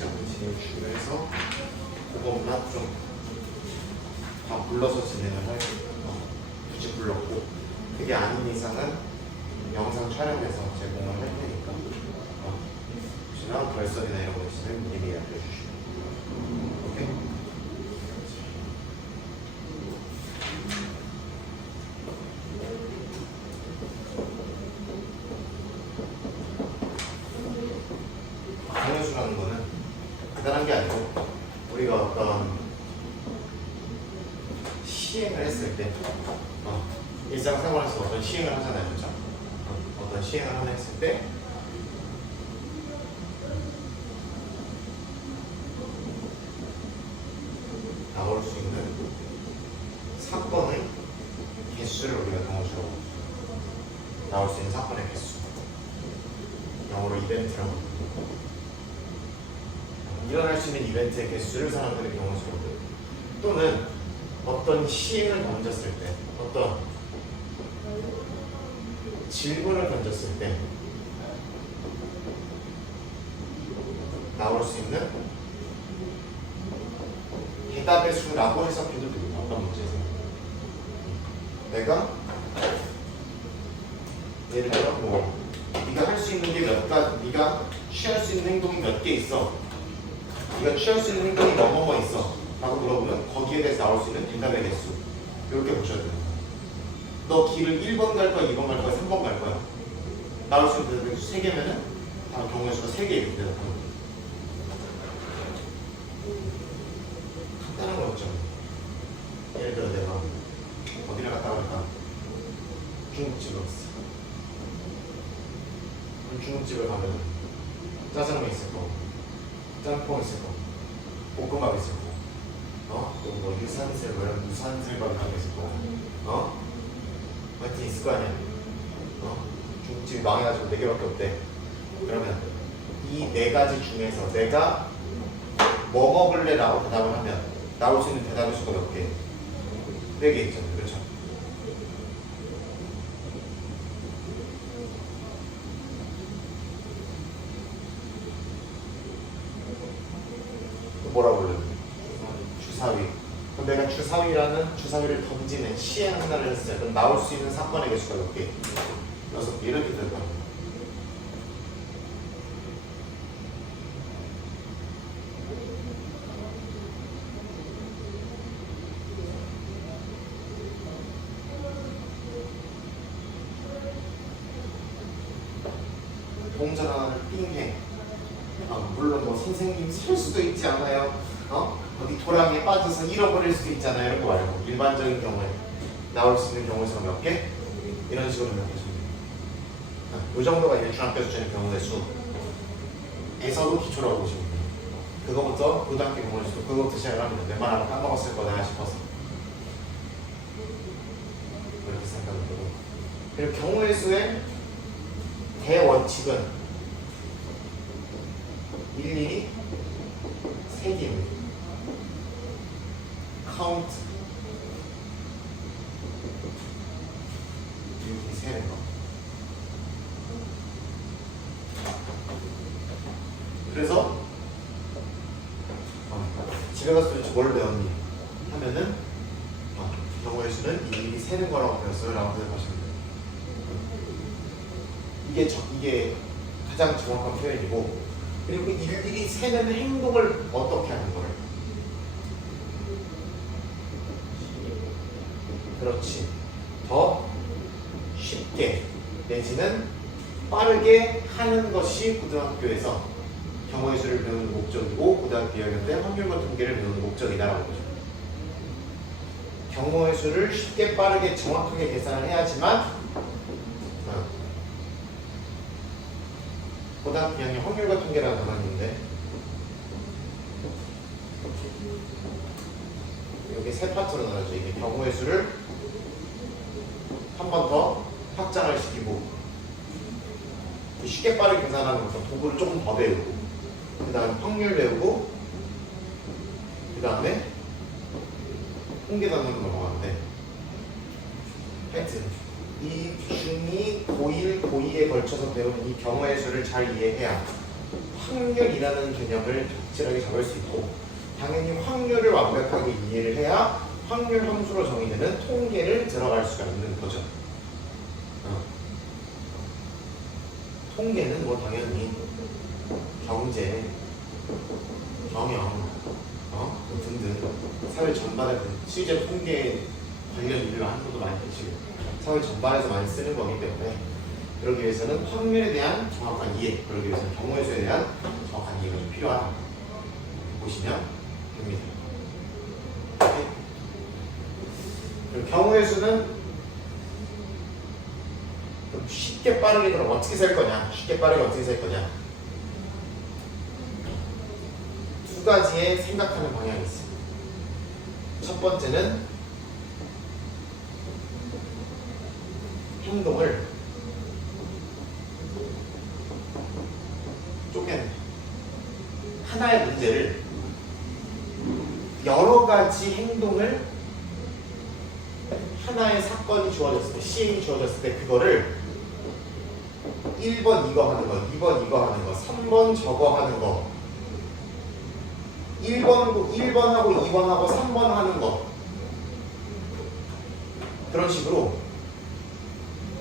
시간 진행 중에서 그것만 좀 다 불러서 진행을 할 굳이 불렀고, 그게 아닌 이상은 영상 촬영해서 제공을 할 테니까 혹시나 결석이나 이런 거 있으면 미리 알려주시고. 오케이? 정해수라는 거는 대단한 게 아니고, 우리가 어떤 시행을 했을 때 일상생활에서 어떤 시행을 하잖아요, 그렇죠? 어떤 시행을 하나 했을 때 나올 수 있는 사건의 개수를 우리가 정해주라고 합니다. 나올 수 있는 사건의 개수, 영어로 이벤트라고 합니다. 일어날 수 있는 이벤트의 개수를 사람들이 경험수로 합니다. 또는 어떤 시행을 던졌을 때, 어떤 질문을 던졌을 때 나올 수 있는 대답의 수라고 해석해도 됩니다. 어떤 문제에서 내가 예를 들어 뭐 네가 할 수 있는 게 몇 가지, 네가 취할 수 있는 행동이 몇 개 있어, 네가 취할 수 있는 행동이 뭐뭐 있어 라고 물어보면 거기에 대해서 나올 수 있는 대답의 개수, 이렇게 보셔야 돼요. 너 길을 1번 갈 거야, 2번 갈 거야, 3번 갈 거야? 나올 수 있는 대답의 개수 3개면은 다 경우의 수가 3개 이렇게 대답하는 거예요. 간단한 거였죠. 예를 들어 내가 어디를 갔다 갈까? 중국집을 갔어. 그럼 중국집을 가면 짜장면 있을 거고, 짬뽕 있을 거고, 볶음밥 있을 거고, 또 뭐 유산슬, 뭐 이런 무산슬밥 이런 거 있을 거고, 하여튼 있을 거 아니야. 중국집이 망해가지고 4개밖에 없대. 그러면 이 4가지 중에서 내가 뭐 먹을래? 라고 대답을 하면 나올 수 있는 대답의 수가 몇 개? 4개 있잖아요. 그렇죠? 뭐라고 불러요? 주사위. 그럼 내가 주사위를 던지는 시행 하나를 했어요. 그럼 나올 수 있는 사건의 개수가 몇 개? 6개. 이렇게 될 거예요. 동전 하나를 삥해. 물론 뭐 선생님 살 수도 있지 않아요? 어디 도랑에 빠져서 잃어버릴 수도 있잖아요. 이런 거 말고 일반적인 경우에 나올 수 있는 경우의 수가 몇 개? 이런 식으로 몇 개 줍니다. 이 정도가 이제 중학교 수준의 경우의 수에서도 기초라고 보시면 돼요. 그거부터 고등학교 경우의 수, 그거부터 시작을 합니다. 웬만하면 까먹었을 거다 싶어서 그렇게 생각을 하고, 그리고 경우의 수의 대원칙은 일일이 세기입니다. 카운트, 일일이 세는 거. 그래서 집에 가서 도대체 뭘 배웠니? 하면은 경우의 수는 일일이 세는 거라고 배웠어요 라고 생각하시면 돼요. 이게 가장 정확한 표현이고, 그리고 일일이 세는 행동을 어떻게 하는 거예요? 그렇지. 더 쉽게 내지는 빠르게 하는 것이 고등학교에서 경우의 수를 배우는 목적이고, 고등학교 2학년 때 확률과 통계를 배우는 목적이다라고 보죠. 경우의 수를 쉽게 빠르게 정확하게 계산을 해야지만 고등학교 2학년 확률과 통계라는 단어가 있는데, 여기 세 파트로 나눠져. 이게 경우의 수를 한 번 더 확장을 시키고, 쉽게 빠르게 계산하는 것도 도구를 조금 더 배우고, 그 다음에 확률 배우고, 그 다음에 통계 단어로 넘어가는데, 하여튼 이 중2, 고1, 고2에 걸쳐서 배우는 이 경우의 수를 잘 이해해야 확률이라는 개념을 확실하게 잡을 수 있고, 당연히 확률을 완벽하게 이해를 해야 확률 함수로 정의되는 통계를 들어갈 수가 있는 거죠. 통계는 뭐 당연히 경제, 경영, 뭐 등등 사회 전반에 실제 통계 관련 일을 하는 것도 많이 계시고 사회 전반에서 많이 쓰는 거기 때문에 그러기 위해서는 확률에 대한 정확한 이해, 그러기 위해서는 경우의 수에 대한 정확한 이해가 좀 필요하다 보시면 됩니다. 그리고 경우의 수는 좀 쉽게 빠르게 그럼 어떻게 셀 거냐? 쉽게 빠르게 어떻게 셀 거냐? 두 가지의 생각하는 방향이 있어요. 첫 번째는 행동을 쪼개는, 하나의 문제를 여러 가지 행동을 하나의 사건이 주어졌을 때, 시행이 주어졌을 때 그거를 1번 이거 하는 거, 2번 이거 하는 거, 3번 저거 하는 거, 1번하고 2번하고 3번 하는 거, 그런 식으로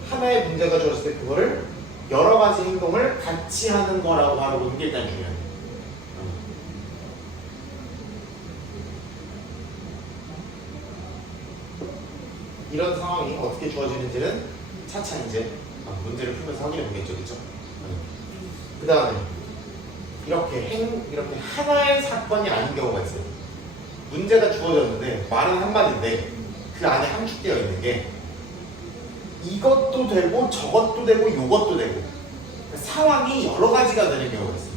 하나의 문제가 주어졌을 때 그거를 여러 가지 행동을 같이 하는 거라고 바라보는 게 일단 중요해요. 이런 상황이 어떻게 주어지는지는 차차 이제 문제를 풀면서 확인해 보겠죠, 그렇죠? 그 다음에 이렇게 하나의 사건이 아닌 경우가 있어요. 문제가 주어졌는데 말은 한마디인데 그 안에 함축되어 있는 게 이것도 되고 저것도 되고 이것도 되고 상황이 여러 가지가 되는 경우가 있어요.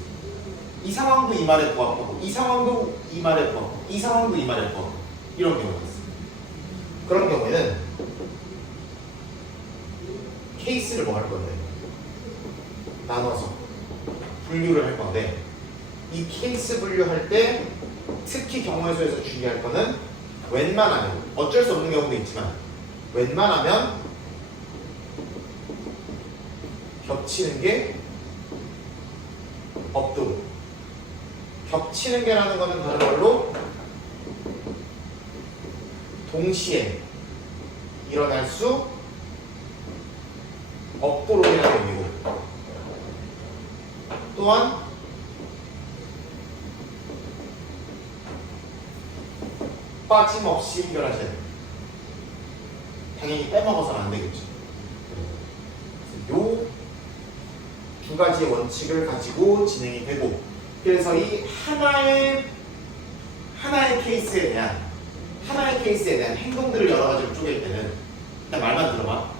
이 상황도 이 말에 부합하고 이 상황도 이 말에 부합하고 이 상황도 이 말에 부합하고 이런 경우가 있어요. 그런 경우에는 케이스를 뭐 할 건데 나눠서 분류를 할 건데 이 케이스 분류할 때 특히 경우의 수에서 주의할 거는 웬만하면 어쩔 수 없는 경우도 있지만 웬만하면 겹치는 게 없도록, 겹치는 게라는 거는 다른 말로 동시에 일어날 수 없도록이라는 의미고, 또한 빠짐없이 해결하셔야 됩니다. 당연히 빼먹어서는 안 되겠죠. 요 두 가지의 원칙을 가지고 진행이 되고, 그래서 이 하나의 케이스에 대한 행동들을 여러 가지로 쪼갤 때는, 일단 말만 들어봐.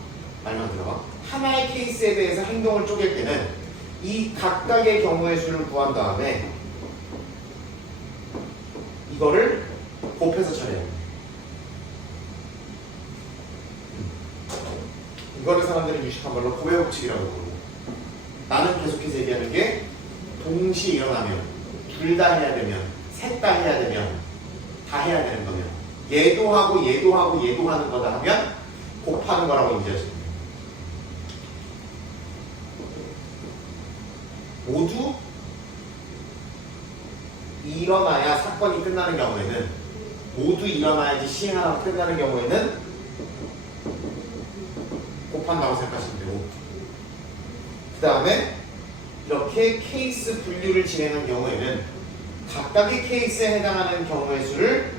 하나의 케이스에 대해서 행동을 쪼갤 때는 이 각각의 경우의 수를 구한 다음에 이거를 곱해서 처리해요. 이거를 사람들이 유식한 말로 고의 법칙이라고 부르고, 나는 계속해서 얘기하는 게 동시에 일어나면, 둘 다 해야 되면, 셋 다 해야 되면, 다 해야 되는 거면, 얘도 하고 얘도 하고 얘도 하는 거다 하면 곱하는 거라고 인지하시면 돼요. 모두 일어나야 사건이 끝나는 경우에는, 모두 일어나야지 시행하다가 끝나는 경우에는 곱한다고 생각하시면 되고, 그 다음에 이렇게 케이스 분류를 진행한 경우에는 각각의 케이스에 해당하는 경우의 수를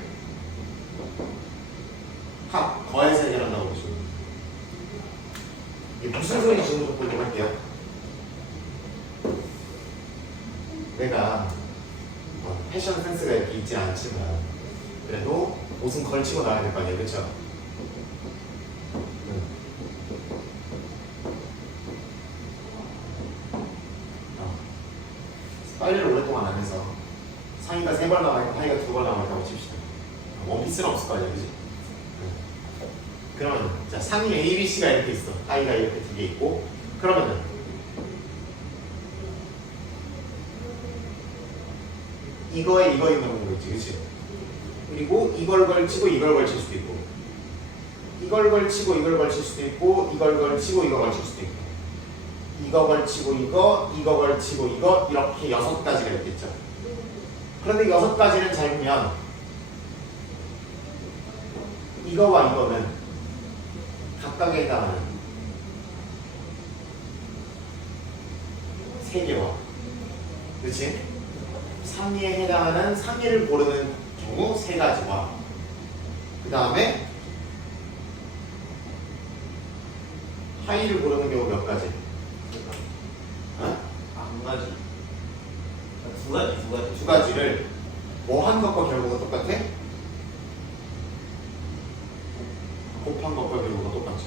더해서 해결한다고 보시면 됩니다. 이게 무슨 소리인지 좀 보도록 할게요. 내가 패션 센스가 이렇게 있지 않지만 그래도 옷은 걸치고 나와야 될 거 아니에요, 그렇죠? 빨래를 오랫동안 안 해서 상의가 3번 남아있고 하의가 2번 남아있다고 칩시다. 원피스는 없을 거 아니야, 그지? 그러면 자, 상의 A, B, C가 이렇게 있어. 하의가 이렇게 2개 있고, 그러면은 이거에 이거 있는 거 있지, 그치? 그리고 이걸 걸치고 이걸 걸칠 수도 있고, 이걸 걸치고 이걸 걸칠 수도 있고, 이걸 걸치고 이걸 걸칠 수도 있고, 이거 걸치고 이거 걸치고 이거 이렇게 6가지가 있겠죠. 그런데 6가지를 잘 보면 이거와 이거는 각각에 해당하는 3개와 그렇지? 상위에 해당하는 상위를 고르는 경우 3가지와 그 다음에 하위를 고르는 경우 몇 가지? 어? 한 가지. 두 가지. 두 가지를 뭐 한 것과 결과가 똑같아? 곱한 것과 결과가 똑같지.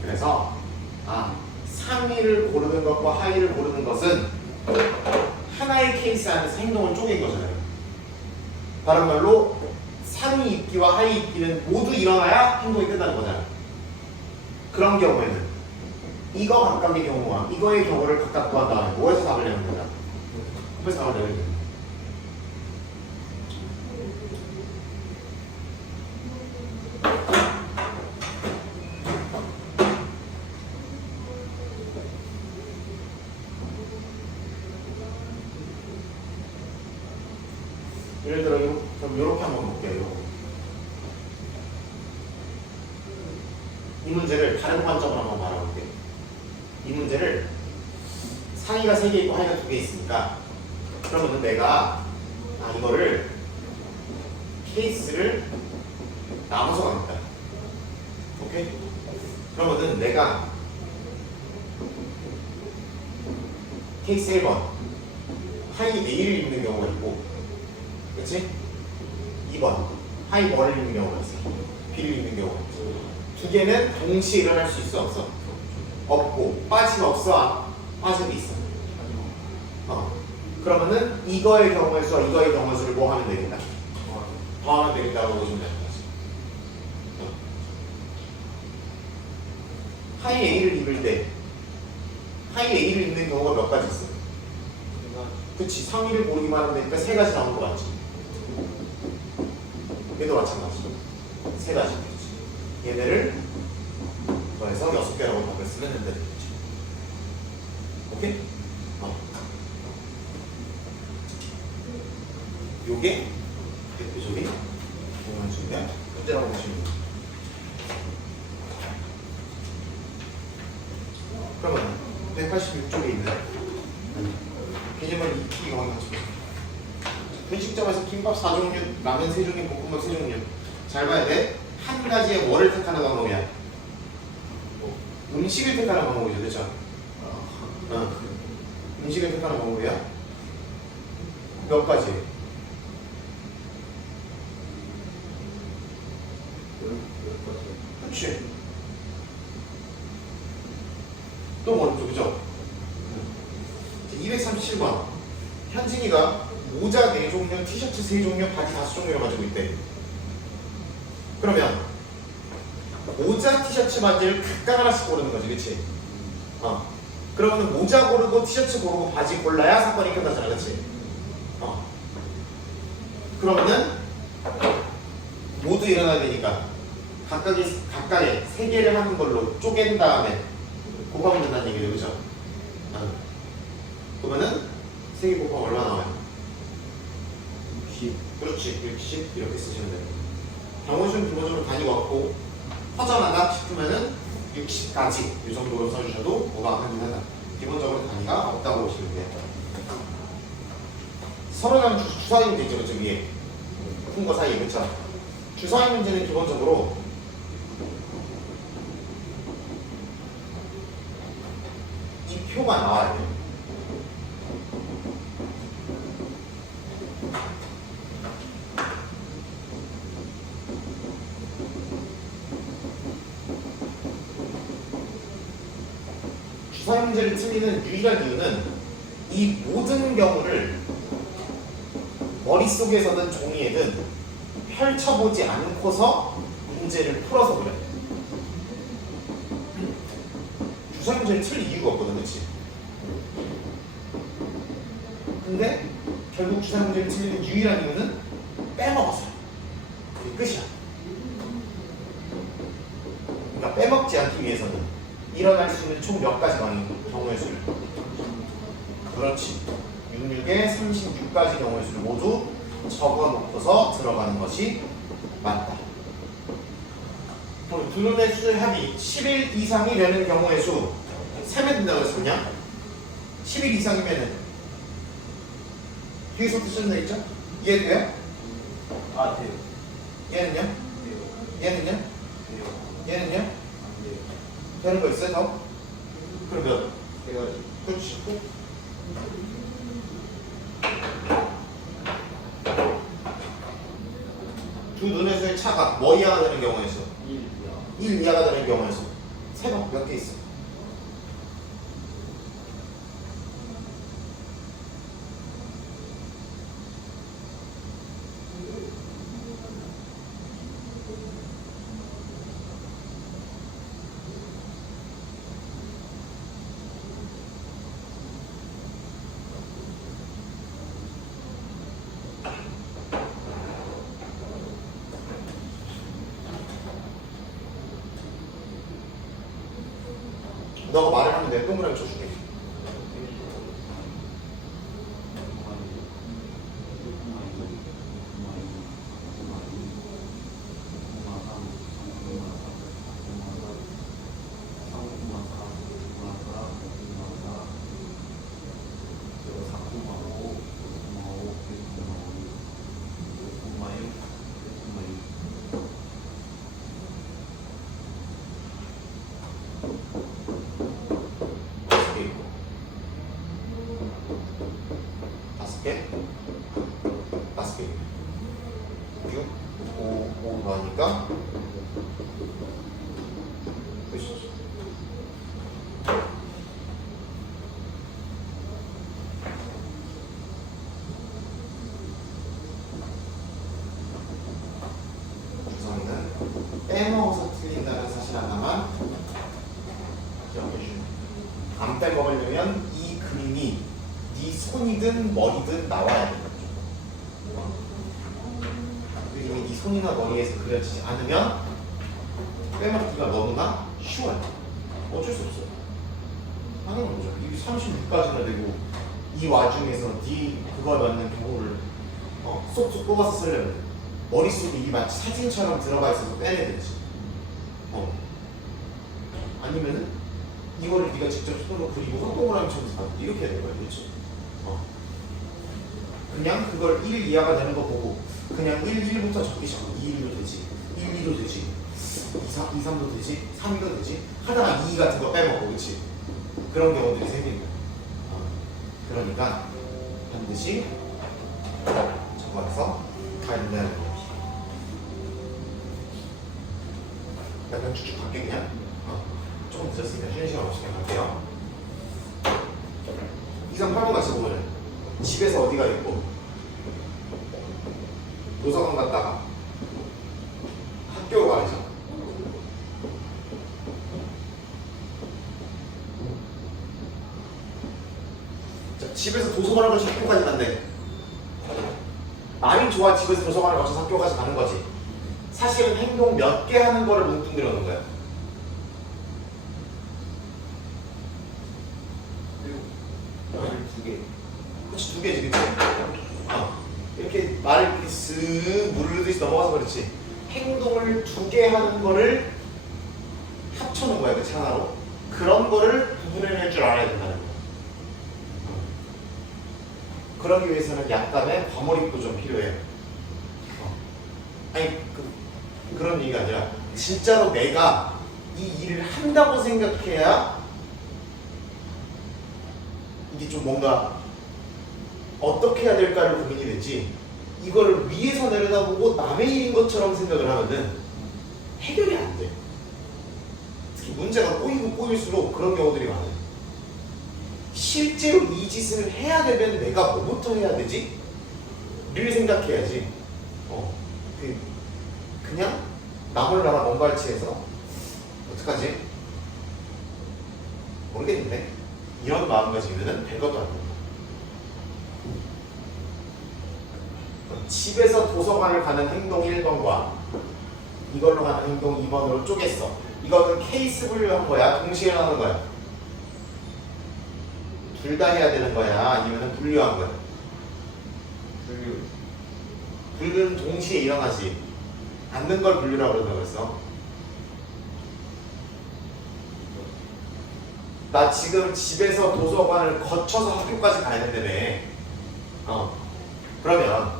그래서 상위를 고르는 것과 하위를 고르는 것은 하나의 케이스 안에서 행동을 쪼갠 거잖아요. 다른 말로 상위 입기와 하위 입기는 모두 일어나야 행동이 끝나는 거잖아요. 그런 경우에는 이거 각각의 경우와 이거의 경우를 각각 구한 다음에 뭐에서 답을 내면 된다? 뭐에서 답을 내면 된다? 예를 들어 그럼 이렇게 한번 볼게요. 이 문제를 다른 관점으로 한번 바라볼게요. 이 문제를 상위가 3개 있고 하위가 2개 있으니까 그러면 내가 이거를 케이스를 나눠서 가겠다. 오케이? 그러면은 내가 케이스 1번 하위 A를 읽는 경우가 있고 그치? 2번 하위 뭐를 읽는 경우가 있어. B를 읽는 경우가 있어. 두 개는 동시에 일어날 수 있어 없어? 없고 빠짐 없어? 빠짐이 있어. 그러면은 이거의 경우의 수와 이거의 경우의 수를 뭐 하면 되겠다? 더하면 되겠다고 보시면 되는 거지. 하위 A를 읽을 때 하위 A를 읽는 경우가 몇 가지 있어? 그치, 상위를 고르기만 하면 되니까 3가지 나온 거 맞지? 얘도 마찬가지. 3가지. 얘네를 더해서 6개라고 답을 쓰면 된다는 거지. 오케이? 요게 대표적인 공간 중의 문제라고 보시면 됩니다. 그러면 186쪽에 있는 개념을 익히기 거기 같이 보세요. 분식점에서 김밥 4종류, 라면 3종류, 볶음밥 3종류. 잘 봐야 돼. 한 가지의 뭐를 택하는 방법이야? 음식을 택하는 방법이죠. 그렇죠? 음식을 택하는 방법이야? 몇 가지? 그렇지. 또 뭐였죠? 그죠? 237번. 현진이가 모자 4종류, 티셔츠 3종류, 바지 5종류를 가지고 있대. 그러면 모자, 티셔츠, 바지를 각각 하나씩 고르는 거지, 그치? 그러면 모자 고르고 티셔츠 고르고 바지 골라야 사건이 끝나잖아, 그치? 그러면은 모두 일어나야 되니까 각각의 3개를 하는 걸로 쪼갠 다음에 곱하면 된다는 얘기죠, 그죠? 그러면은 3개 곱하면 얼마 나와요? 60. 그렇지, 60 이렇게 쓰시면 돼요. 경우수는 기본적으로 단위가 없고 허전하다 싶으면은 60까지 이 정도로 써주셔도 무방하긴 하다. 기본적으로 단위가 없다고 보시면 돼요. 서로 다른 주사위 문제 있죠, 그쪽 위에 큰 거 사이에, 그쵸? 주사위 문제는 기본적으로 이 표가 나와야 돼요. 주사위 문제를 틀리는 유일한 이유는 이 모든 경우를 머릿속에서든 종이에든 펼쳐보지 않고서 문제를 풀어서 그래. 주사위 문제를 틀릴 이유가 없거든, 그치? 근데 결국 주사위 문제를 틀리는 유일한 이유는 빼먹었어요. 그게 끝이야. 그러니까 빼먹지 않기 위해서는 일어날 수 있는 총 몇 가지 경우의 수를? 그렇지. 66에 36가지 경우의 수를 모두 적어놓고서 들어가는 것이 맞다. 그럼 두 눈의 수의 합이 11 이상이 되는 경우의 수 세면 된다고 했었냐? 11 이상이면은 뒤에서부터 쓰면 되겠죠? 이해돼요? 아, 돼요. 얘는요? 돼요. 얘는요? 돼요. 얘는요? 안 돼요. 되는 거 있어요? 더? 그러면 돼가지고. 그렇지. 두 눈의 수의 차가 뭐 이하가 되는 경우의 수? 1이요. 1 이하가 되는 경우의 수. 세번 몇 개 있어? 너가 말을 하면 내 동그라미 쳐줄게. 다섯 개, 다섯 개, 6, 5 나니까 끝이죠. 주성이는 빼먹어서 틀린다는 사실 하나만 기억해 주시면 돼요. 안 빼먹으려면 이 그림이 네 손이든 머리든 나와야 되는 거죠. 그림이 네 손이나 머리에서 그려지지 않으면 빼먹기가 너무나 쉬워요. 어쩔 수 없어요. 당연한 거죠. 이게 36까지나 되고 이 와중에서 네 그거에 맞는 경우를 쏙쏙 뽑아서 쓰려면 머릿속에 이게 마치 사진처럼 들어가 있어서 빼내야 되지. 아니면은 이거를 네가 직접 손으로 그리고 동그라미처럼 이렇게 해야 되는 거야. 그렇지? 그냥 그걸 1 이하가 되는 거 보고 그냥 1부터 적기 시작하고 2도 되지, 2도 되지, 2, 3도 되지, 3도 되지 하다가 2 같은 거 빼먹고 그렇지? 그런 경우들이 생기는 거야. 그러니까 반드시 적어서 가야 된다는 거야. 약간 쭉쭉 갈게 그냥. 조금 늦었으니까 쉬는 시간 없이 그냥 갈게요. 2, 3, 8번 같이 보면 집에서 어디가 있고 도서관 갔다가 학교로 가야죠. 자, 집에서 도서관을 거쳐서 학교까지 간대. 말이 좋아 집에서 도서관을 거쳐서 학교까지 가는 거지. 사실은 행동 몇 개 하는 거를 뭉뚱그려 놓은 거야. 두 개. 그렇지, 두 개지, 그치? 이렇게 말을 이렇게 쓱 누르듯이 넘어가서 그렇지. 행동을 두 개 하는 거를 합쳐놓은 거야, 그치? 하나로. 그런 거를 구분해낼 줄 알아야 된다는 거야. 그러기 위해서는 약간의 과몰입도 좀 필요해. 아니, 그런 얘기가 아니라, 진짜로 내가 이 일을 한다고 생각해야 이게 좀 뭔가 어떻게 해야 될까를 고민이 되지, 이거를 위에서 내려다보고 남의 일인 것처럼 생각을 하면은 해결이 안 돼. 특히 문제가 꼬일수록 그런 경우들이 많아요. 실제로 이 짓을 해야 되면 내가 뭐부터 해야 되지? 를 생각해야지. 그냥 나몰라라 먼발치해서 어떡하지? 모르겠는데 이런 마음가짐이면 될 것도 안 됩니다. 집에서 도서관을 가는 행동 1번과 이걸로 가는 행동 2번으로 쪼갰어. 이거는 케이스 분류한 거야? 동시에 하는 거야? 둘 다 해야 되는 거야? 아니면 분류한 거야? 분류. 분류는 동시에 일어나지. 않는 걸 분류라고 그런다고 했어. 나 지금 집에서 도서관을 거쳐서 학교까지 가야 된다며. 그러면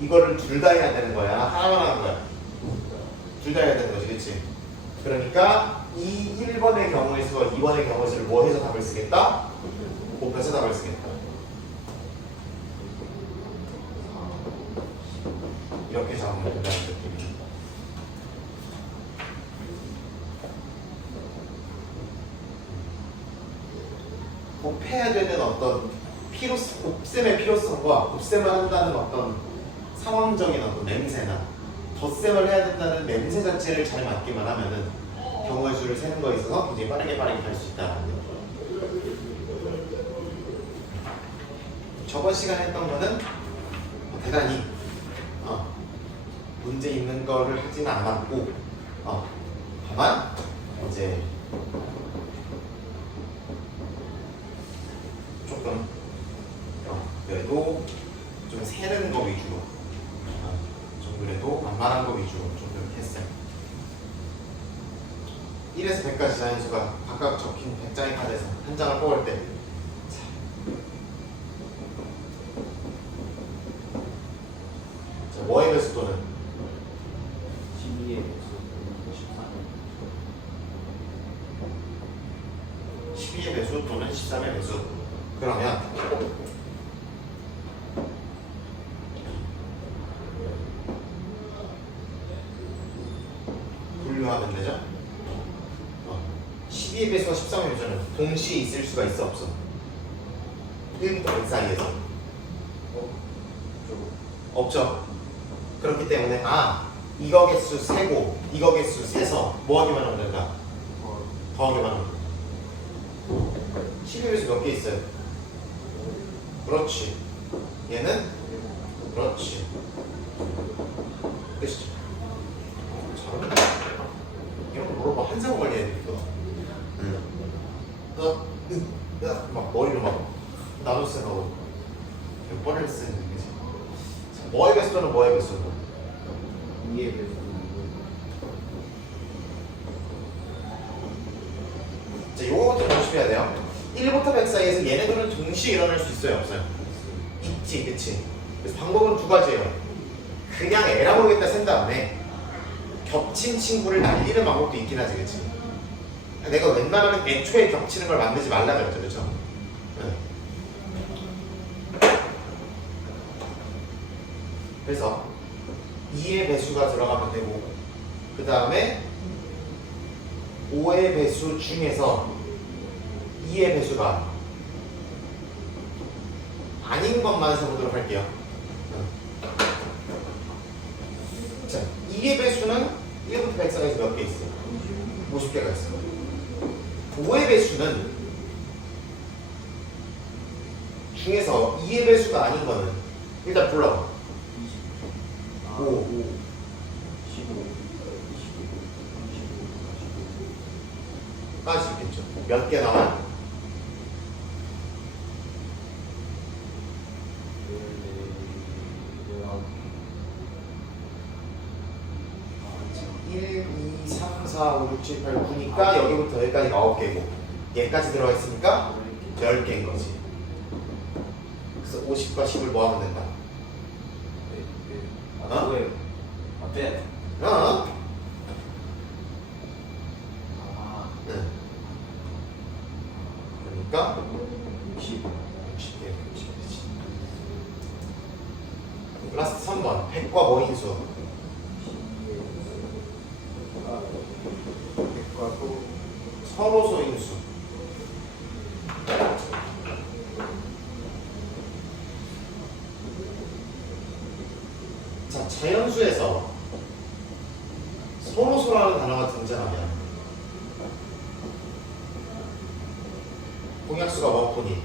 이거를 둘 다 해야 되는 거야? 하나만 하는 거야? 둘 다 해야 되는 거지, 그치? 그러니까 이 1번의 경우의 수와 2번의 경우의 수를 뭐 해서 답을 쓰겠다? 곱해서 답을 쓰겠다. 이렇게 잡으면 된다는 느낌이에요. 곱해야 되는 어떤 곱셈의 필요성과 곱셈을 한다는 어떤 상황적인 어떤 냄새나 덧셈을 해야 된다는 냄새 자체를 잘 맞기만 하면은 경우의 수를 세는 거에 있어서 굉장히 빠르게 할 수 있다는 거죠. 저번 시간에 했던 거는 대단히 문제 있는 거를 하지는 않았고 다만 이제 조금 그래도 좀 세는 거 위주로 좀 그래도 만만한 거 위주로 좀 그렇게 했어요. 1에서 100까지 자연수가 각각 적힌 100장의 카드에서 한 장을 뽑을 때 뭐의 배수 또는 12의 배수 12의 배수 또는 13의 배수. 그러면 분류하면 되죠? 12의 배수와 13의 배수는 동시에 있을 수가 있어 없어? 1부터 100 사이에서 없죠? 그렇기 때문에 이거 개수 세고 이거 개수 세서 뭐 하기만 하면 된다? 더하기만 하면 된다. 12의 배수 몇 개 있어요? 그렇지. 얘는 그렇지. 끝이죠. 잘하네. 이런 거 물어봐. 한참 걸려야 돼 이거. 막 머리를 막 나도 생각하고 몇 번을 쓰는 거지. 뭐의 배수는 뭐의 배수? 2의 배수. 자, 요거부터 조심해야 돼요. 1부터 100 사이에서 얘네들은 동시에 일어날 수 있어요, 없어요? 있지, 그치? 그래서 방법은 두 가지예요. 그냥 에라 모르겠다 센 다음에 겹친 친구를 날리는 방법도 있긴 하지, 그치? 내가 웬만하면 애초에 겹치는 걸 만들지 말라 그랬죠, 그쵸? 그래서 2의 배수가 들어가면 되고 그 다음에 5의 배수 중에서 2의 배수가 아닌 것만 세보도록 할게요. 자, 2의 배수는 1부터 100 사이에서 몇 개 있어요? 50개가 있어요. 5의 배수는 중에서 2의 배수가 아닌 거는 일단 불러봐. 5, 15, 25, 까지 있겠죠. 몇 개 나와? 1, 2, 3, 4, 5, 6, 7, 8, 9니까 여기부터 여기까지 9개고 얘까지 들어가 있으니까 10개인 거지. 그래서 50과 10을 뭐 하면 된다? 뭐예요? 네. 어? 네. 그러니까 60개. 라스트 3번 100과 뭐인수? 100과 소. 서로소 인수. 자, 자연수에서 서로소라는 단어가 등장하면 공약수가 뭐뿐인?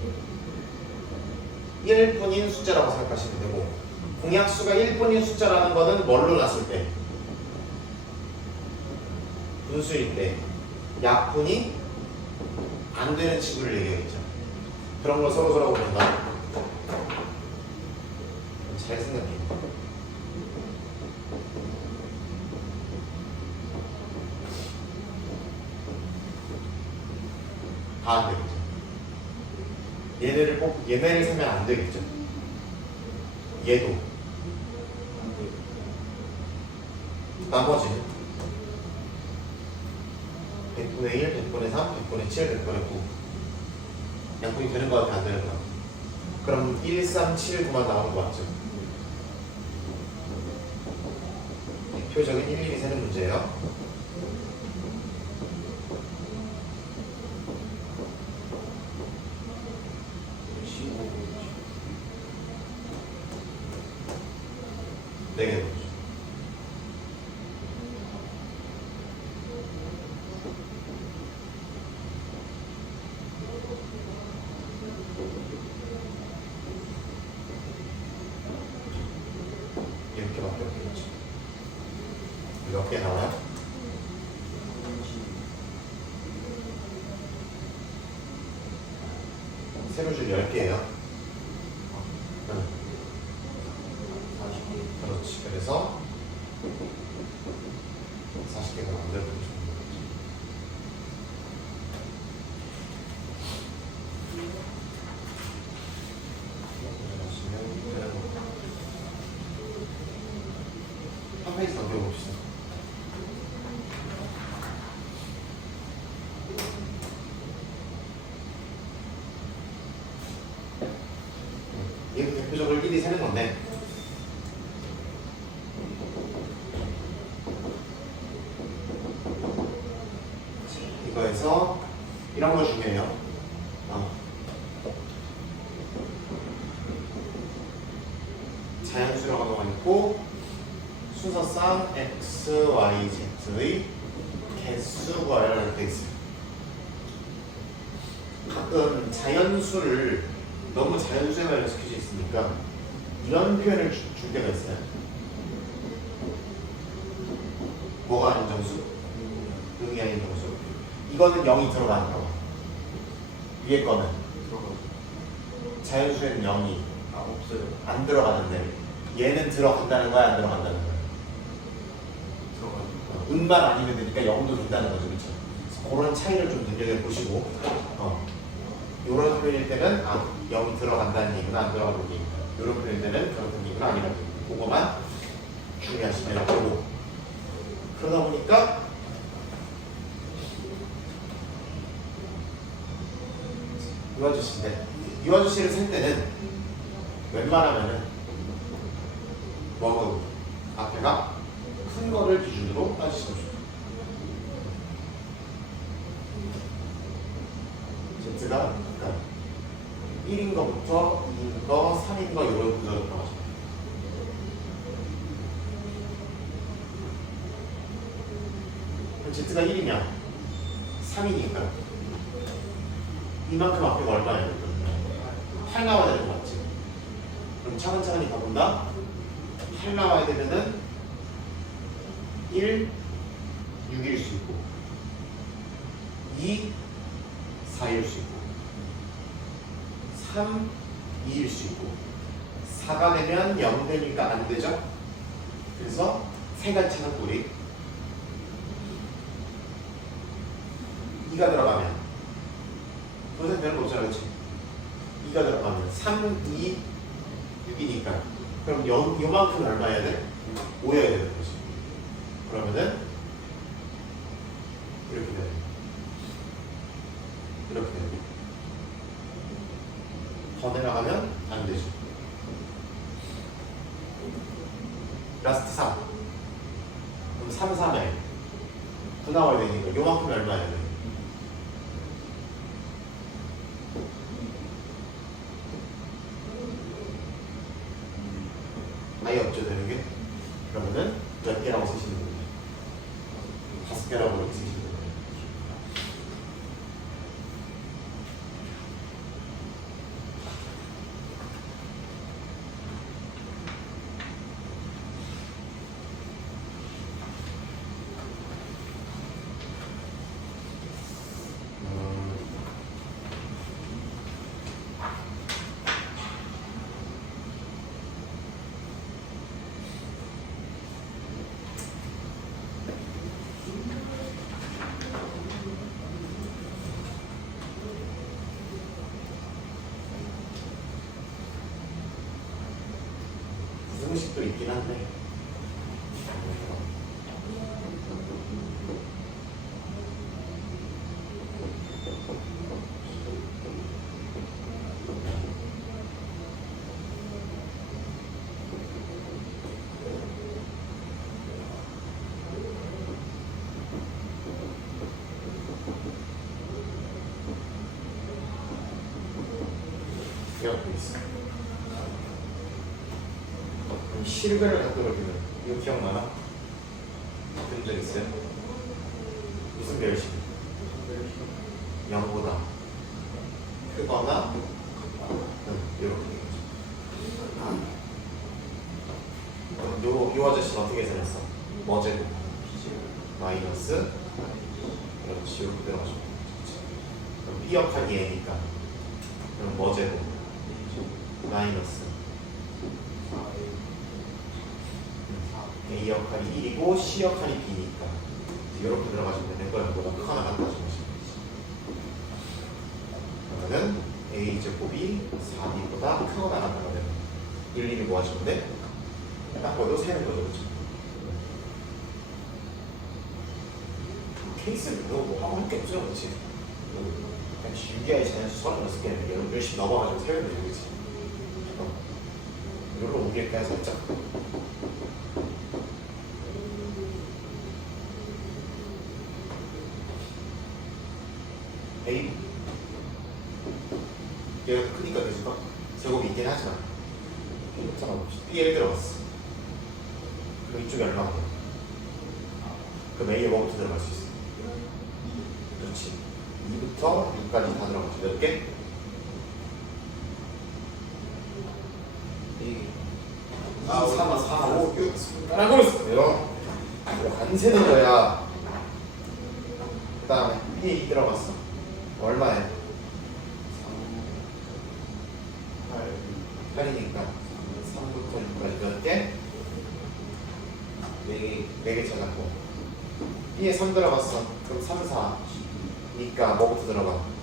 1뿐인 숫자라고 생각하시면 되고 공약수가 1뿐인 숫자라는 거는 뭘로 났을 때? 분수일 때 약분이 안 되는 친구를 얘기하겠죠. 그런 걸 서로서로 부른다. 잘 생각해. 다 안 되겠죠. 얘네를 세면 안 되겠죠. 얘도. 나머지는 100분의 1, 100분의 3, 100분의 7, 100분의 9 약분이 되는 거 같아, 안 되는 거 같아? 그럼 1, 3, 7, 9만 나오는 거 맞죠? 대표적인 1, 2 세는 문제예요. 네 개 보죠. 이렇게밖에 없겠죠. 몇 개 나와요? 세로줄 10개예요. 응. 그렇지. 그래서 40개가 만들어지는 거죠. 한 페이지 넘겨봅시다. 이게 대표적으로 1이 세는 건데 이거에서 이런 거 중요해요. 자연수라고 하는 거 있고 순서상 x, y, z의 개수가 이렇게 돼 있어요. 가끔 자연수를 너무 자연수에 관련해서 퀴즈 있으니까 이런 표현을 줄 때가 있어요. 뭐가 아닌 정수? 응이 아닌 정수. 이거는 0이 들어가는 거. 위에 거는 자연수에는 0이 없어요. 안 들어가는데 얘는 들어간다는 거야, 안 들어간다는 거야? 들어가요. 응만 아니면 되니까 0도 된다는 거죠, 그렇죠? 그런 차이를 좀 눈여겨보시고 이런 표현일 때는 0이 들어간다는 얘기구나, 안 들어가는 얘기구나. 이런 표현일 때는 그런 얘기구나, 아니면 그거만 중요하시면 되고. 그러다 보니까 이 아저씨인데 이 아저씨를 살 때는 웬만하면은 뭐고 앞에가 큰 거를 기준으로 따지시면 좋아요. Z가 1인 거부터 2인 거, 3인 거 이런 구조로 들어가죠. Z가 1이면 3이니까 이만큼 앞에가 얼마예요? 8 나와야 되는 거 맞지? 그럼 차근차근히 가본다. 8 나와야 되면은 1, 6일 수 있고 2, 4일 수 있고 3, 2일 수 있고 4가 되면 0 되니까 안 되죠? 그래서 세 가지 차근꼴이 2가 들어가면 도대체 되는 거 없잖아, 그렇지? 2가 들어가면 3, 2, 6이니까 그럼 요만큼 얼마여야 돼? 5여야 되는 거지. 그러면은 이렇게 되는 거야. 이렇게 되는 거야. 더 내려가면 안 되죠. 라스트 3. 그럼 3, 3에 9 나와야 되니까 요만큼이 얼마여야 돼? 아예 없죠, 되는 게. 그러면은 몇 개라고 쓰시는 거예요? 5개라고 이렇게 쓰시는 거예요. 수도 있긴 한데. 기억도 있어. 그럼 실근을 갖고 그러면 이거 기억나나? 들은 적 있어요? 무슨 별식? 0보다 크거나 이렇게. 요 아저씨는 어떻게 생겼어? 뭐제곱? 마이너스 그렇지 이렇게 들어가죠. 그럼 B 역할이 A니까 그럼 뭐제곱? 마이너스 A 역할이 1이고 C 역할이 B니까 이렇게 들어가시면 되는 거야. 뭐가 크거나 같다는 것이. 그러면은 A 제곱이 4B보다 크거나 같다가 되는 1, 2를 뭐 하시면 돼? 딱 봐도 세는 거죠. 그렇죠? 케이스를 뭐 하고 할 게 없죠. 그렇지? 그냥 UDI 자연수 36개는 열심히 넘어가지고 세우면 되죠. 그렇지? 이걸로 옮길까요? 살짝. A 얘가 크니까 대수가 제곱이 있긴 하지만 B에 들어갔어. 그럼 이쪽에 얼마가 돼? 그럼 A에 뭐부터 들어갈 수 있어? 그렇지. 2부터 6까지 다 들어가죠. 몇 개? 2, 3, 4, 5, 6 따라고 있어요. 간세는 거야. 그 다음에 B에 2 들어갔어. 얼마에? 8이니까 3부터 6까지 몇 개? 4개 찾았고 B에 3 들어갔어. 그럼 3, 4니까 뭐부터 들어가?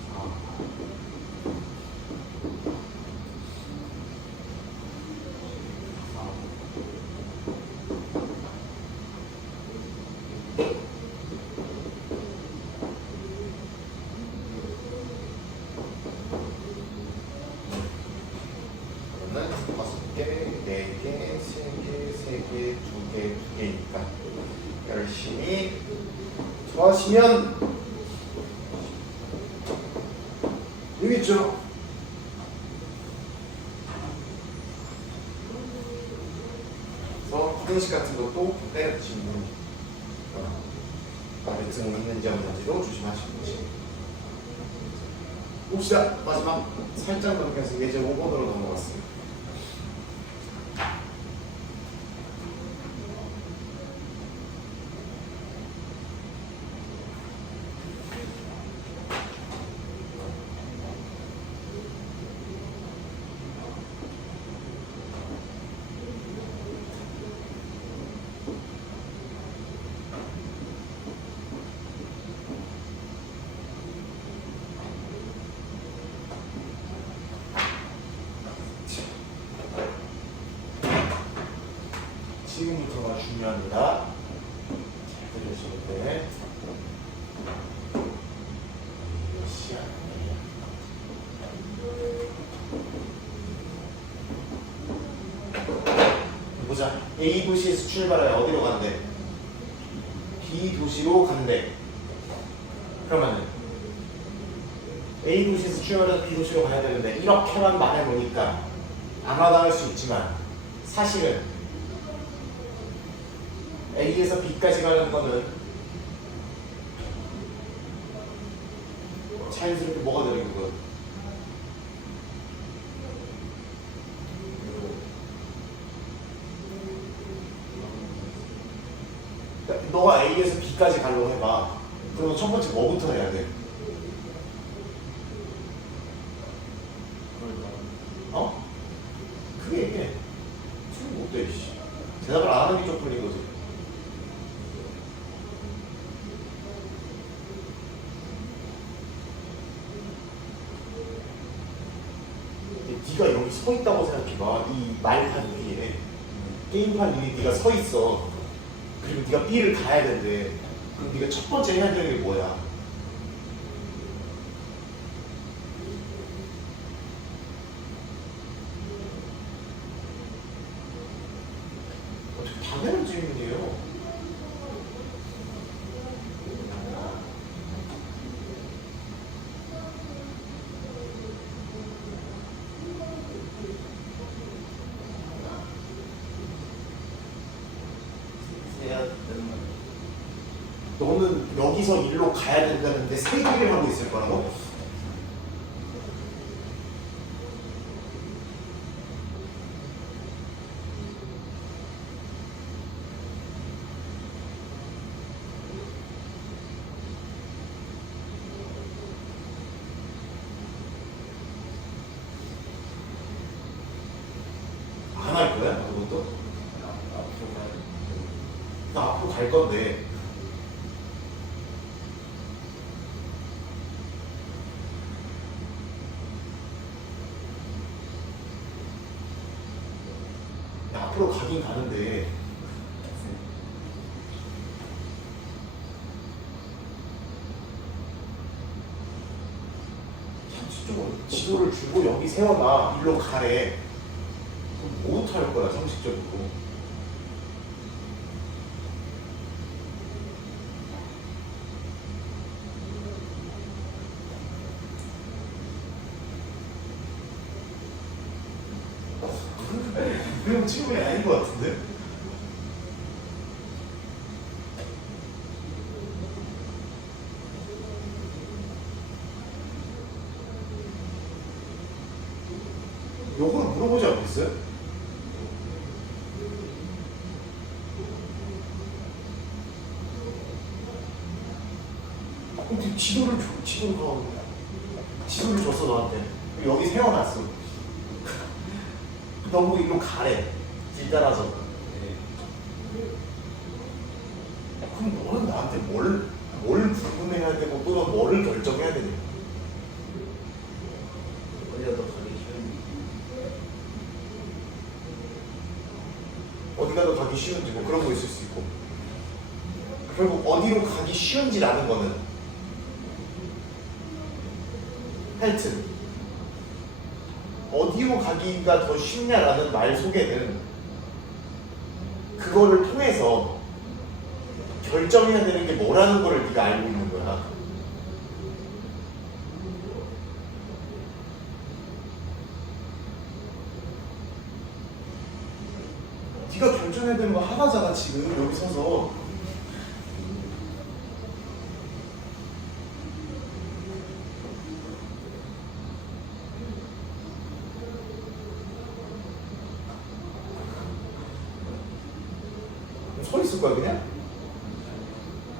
2개니까 열심히 좋아하시면 여기 있죠. 그래서 형식 같은 것도 그때 질문 말에 증후 있는지 없는지도 조심하시는 것이. 봅시다. 마지막 살짝 넘겨서 이제 5번으로 넘어갔습니다. 지금부터가 중요합니다. 잘 들으실 때. 보자. A 도시에서 출발해 어디로 간대? B 도시로 간대. 그러면은 A 도시에서 출발해서 B 도시로 가야 되는데 이렇게만 말해보니까 안 와닿을 수 있지만 사실은 A에서 B까지 가는 거는 자연스럽게 뭐가 되는 거야? 너가 A에서 B까지 가려고 해봐. 그럼 첫 번째 뭐부터 해야 돼? 어? 그게 얘기해. 지금 못돼. 대답을 안 하는 게 쪽팔린 거지. 네가 여기 서 있다고 생각해봐. 이 말판 위에 게임판 위에 네가 서 있어. 그리고 네가 B를 가야 된대. 그럼 네가 첫 번째 해야 되는 게 뭐야? 어떻게 당연한 질문이에요. 해야 되는 거. 너는 여기서 일로 가야 된다는데 세 개를 하고 있을 거라고? 안 할 거야? 그것도? 앞으로 가야 돼. 나 앞으로 갈 건데 나 앞으로 가긴 가는데 상식적으로 지도를 주고 여기 세워놔 일로 가래. 그럼 못 할 거야 상식적으로. 그럼 친구이 아닌 것 같은데? 요거는 물어보지 않겠어요? 근데 지도를 줬어 너한테. 그리고 여기 세워놨어. 너무 일로 가래. 길 따라서. 그럼 너는 나한테 뭘 궁금해야 되고 또 뭐를 결정해야 되냐? 어디가 더 가기 쉬운지. 어디가 더 가기 쉬운지 뭐 그런 거 있을 수 있고. 결국 어디로 가기 쉬운지라는 거는 하여튼 어디로 가기가 더 쉽냐라는 말 속에는 그거를 통해서 결정해야 되는 게 뭐라는 거를 네가 알고 있는 거야. 네가 결정해야 되는 거 하나잖아 지금 여기 서서. 서 있을 거야 그냥?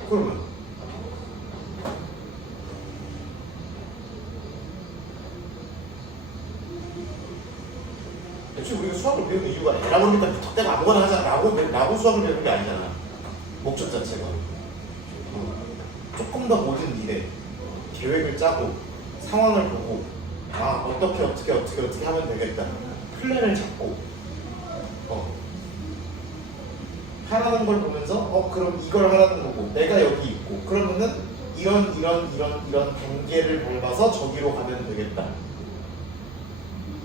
그러면 애초에 우리가 수학을 배우는 이유가 에라고 하니까 덕대가 아무거나 하자 라고 수학을 배우는 게 아니잖아. 목적 자체가 조금 더 모든 일에 계획을 짜고 상황을 보고 어떻게 하면 되겠다 플랜을 잡고 하라는 걸 보면서 그럼 이걸 하라는 거고 내가 여기 있고 그러면은 이런 단계를 밟아서 저기로 가면 되겠다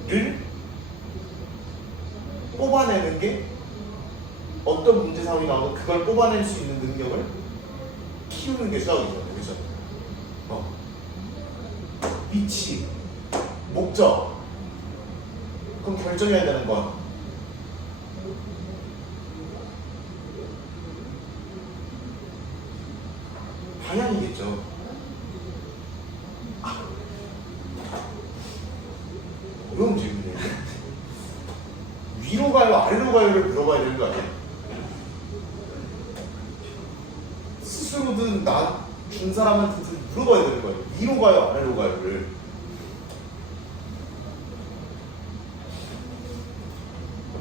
를 뽑아내는 게 어떤 문제 상황이 나오면 그걸 뽑아낼 수 있는 능력을 키우는 게 수학이잖아요. 그죠? 위치, 목적 그럼 결정해야 되는 건 방향이겠죠. 어려운 질문이에요. 위로 가요, 아래로 가요를 물어봐야 되는 거 아니야? 스스로든 준 사람한테든 물어봐야 되는 거예요. 위로 가요, 아래로 가요를.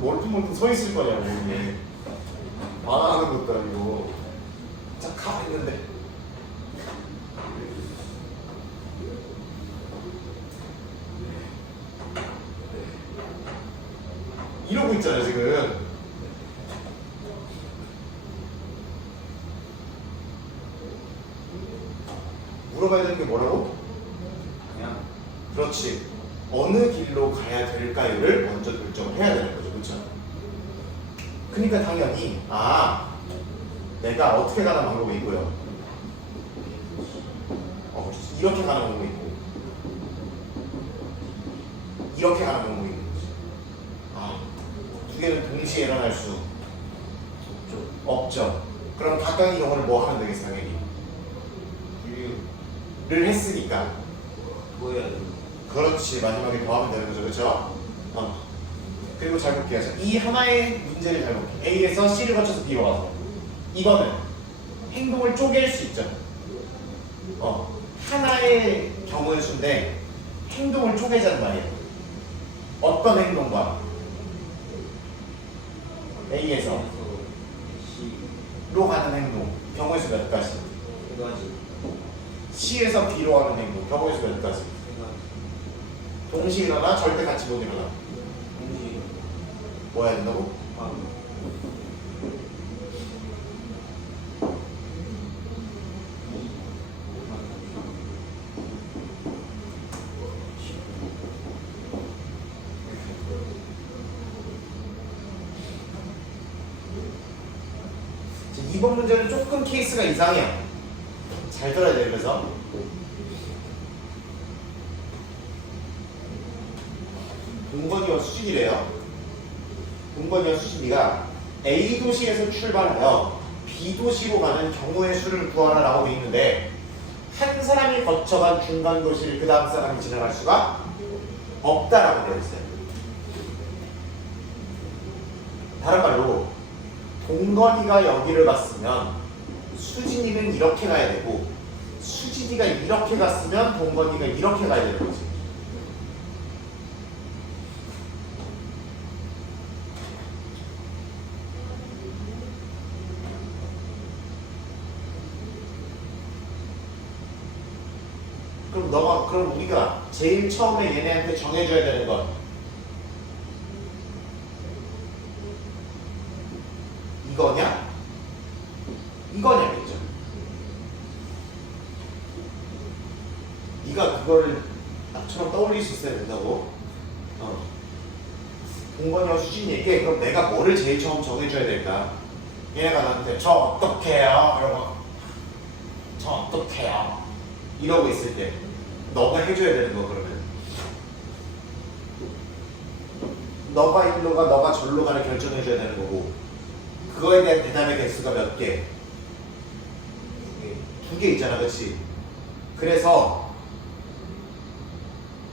멀뚱멀뚱 서 있을 거냐고 이게. 말하는 것도 아니고. 자, 가 했는데. 이러고 있잖아요 지금. 어느 길로 가야 될까요를 먼저 결정을 해야 되는 거죠. 그렇죠? 그러니까 당연히 내가 어떻게 가는 방법이 있고요. 이렇게 가는 방법이 있고 이렇게 가는 방법이 있는 거지. 두 개는 동시에 일어날 수 없죠. 그럼 각각의 경우를 뭐 하면 되겠어? 당연히 를 했으니까 뭐야? 그렇지. 마지막에 더하면 되는 거죠. 그렇죠? 그리고 잘 볼게요. 자, 이 하나의 문제를 잘 볼게요. A에서 C를 거쳐서 B로 가서 이거는 행동을 쪼갤 수 있죠. 하나의 경우의 수인데 행동을 쪼개자는 말이에요. 어떤 행동과 A에서 C로 가는 행동 경우의 수 몇 가지? 세 가지. C에서 B로 가는 행동 경우의 수 몇 가지? 세 가지. 동시에 일어나 절대 같이 못 일어나. 동시. 뭐 해야 된다고? 이번 문제는 조금 케이스가 이상해요. 잘 들어야 돼요. 그래서 동건이와 수진이래요. 동건이와 수진이가 A 도시에서 출발하여 B 도시로 가는 경우의 수를 구하라라고 돼 있는데 한 사람이 거쳐간 중간 도시를 그 다음 사람이 지나갈 수가 없다라고 되어 있어요. 다른 말로 동건이가 여기를 갔으면 수진이는 이렇게 가야 되고 수진이가 이렇게 갔으면 동건이가 이렇게 가야 되는 거지. 그럼 우리가 제일 처음에 얘네한테 정해줘야 되는 건 이거냐? 이거냐겠죠. 네가 그거를 나처럼 떠올릴 수 있어야 된다고. 동건이와 수진이에게 그럼 내가 뭐를 제일 처음 정해줘야 될까? 얘네가 나한테 저 어떡해요? 이러고 저 어떡해요? 이러고 있을 때 너가 해줘야 되는 거 그러면 너가 일로 가 너가 절로 가를 결정해줘야 되는 거고 그거에 대한 대답의 개수가 몇 개? 두 개 있잖아. 그렇지? 그래서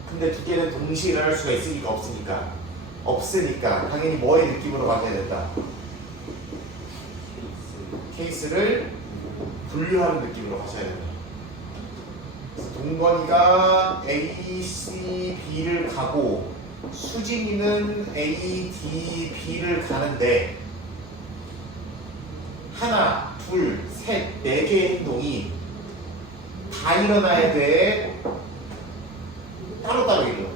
근데 두 개는 동시에 일어날 수가 있으니까 없으니까 당연히 뭐의 느낌으로 가야 된다. 케이스를 분류하는 느낌으로 가셔야 된다. 그래서 동건이가 A, C, B를 가고 수진이는 A, D, B를 가는데 하나, 둘, 셋, 네 개의 행동이 다 일어나야 돼. 따로따로 일어나.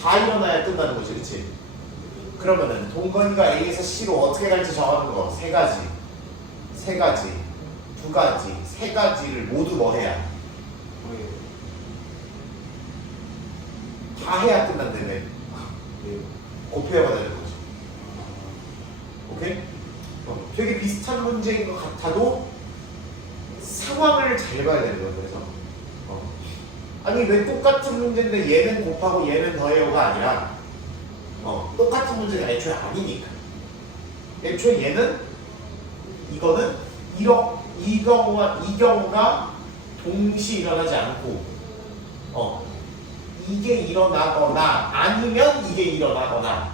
다 일어나야 끝나는 거지, 그치? 그러면은 동건이가 A에서 C로 어떻게 갈지 정하는 거 세 가지, 두 가지, 세 가지를 모두 뭐 해야? 다 해야 끝난다며. 곱해야 되는 거지. 오케이? 되게 비슷한 문제인 것 같아도 상황을 잘 봐야 되는 거예요. 그래서 아니 왜 똑같은 문제인데 얘는 곱하고 얘는 더해요가 아니라 똑같은 문제가 애초에 아니니까. 애초에 얘는 이거는 이 경우가 동시에 일어나지 않고 이게 일어나거나 아니면 이게 일어나거나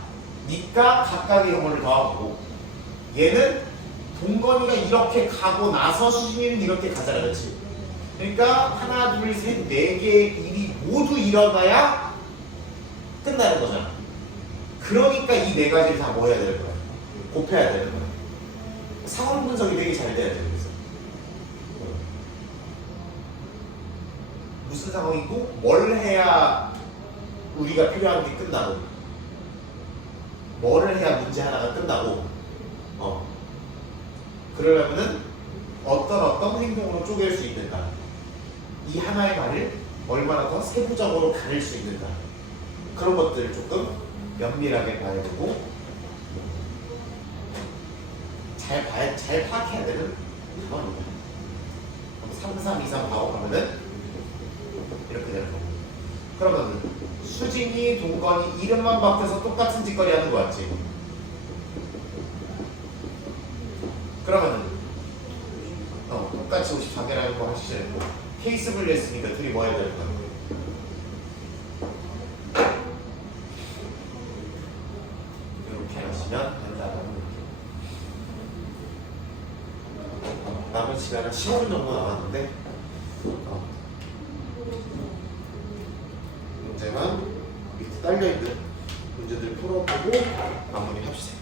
니까 각각의 경우를 더하고 얘는 동건이가 이렇게 가고 나서 수진이는 이렇게 가잖아. 그렇지? 그러니까 하나 둘 셋 네 개의 일이 모두 일어나야 끝나는 거잖아. 그러니까 이 네 가지를 다 뭐 해야 되는 거야? 곱해야 되는 거야. 상황 분석이 되게 잘 돼야 돼. 그래서 무슨 상황이고 뭘 해야 우리가 필요한 게 끝나고 뭐를 해야 문제 하나가 끝나고 그러려면은 어떤 행동으로 쪼갤 수 있는가 이 하나의 말을 얼마나 더 세부적으로 가릴 수 있는가 그런 것들을 조금 면밀하게 봐야 되고 잘 파악해야 되는 단원입니다. 3, 3, 2, 3 작업하면은 이렇게 되는 거고 그러면 수진이 동건이 이름만 바뀌어서 똑같은 짓거리 하는 거 같지? 그러면은 똑같이 54개라는 거 하시죠. 케이스 분리했으니까 둘이 뭐 해야 될까? 이렇게 하시면 된다는 느낌. 남은 시간은 15분 정도 남았는데 문제만 밑에 딸려있는 문제들 풀어보고 마무리합시다.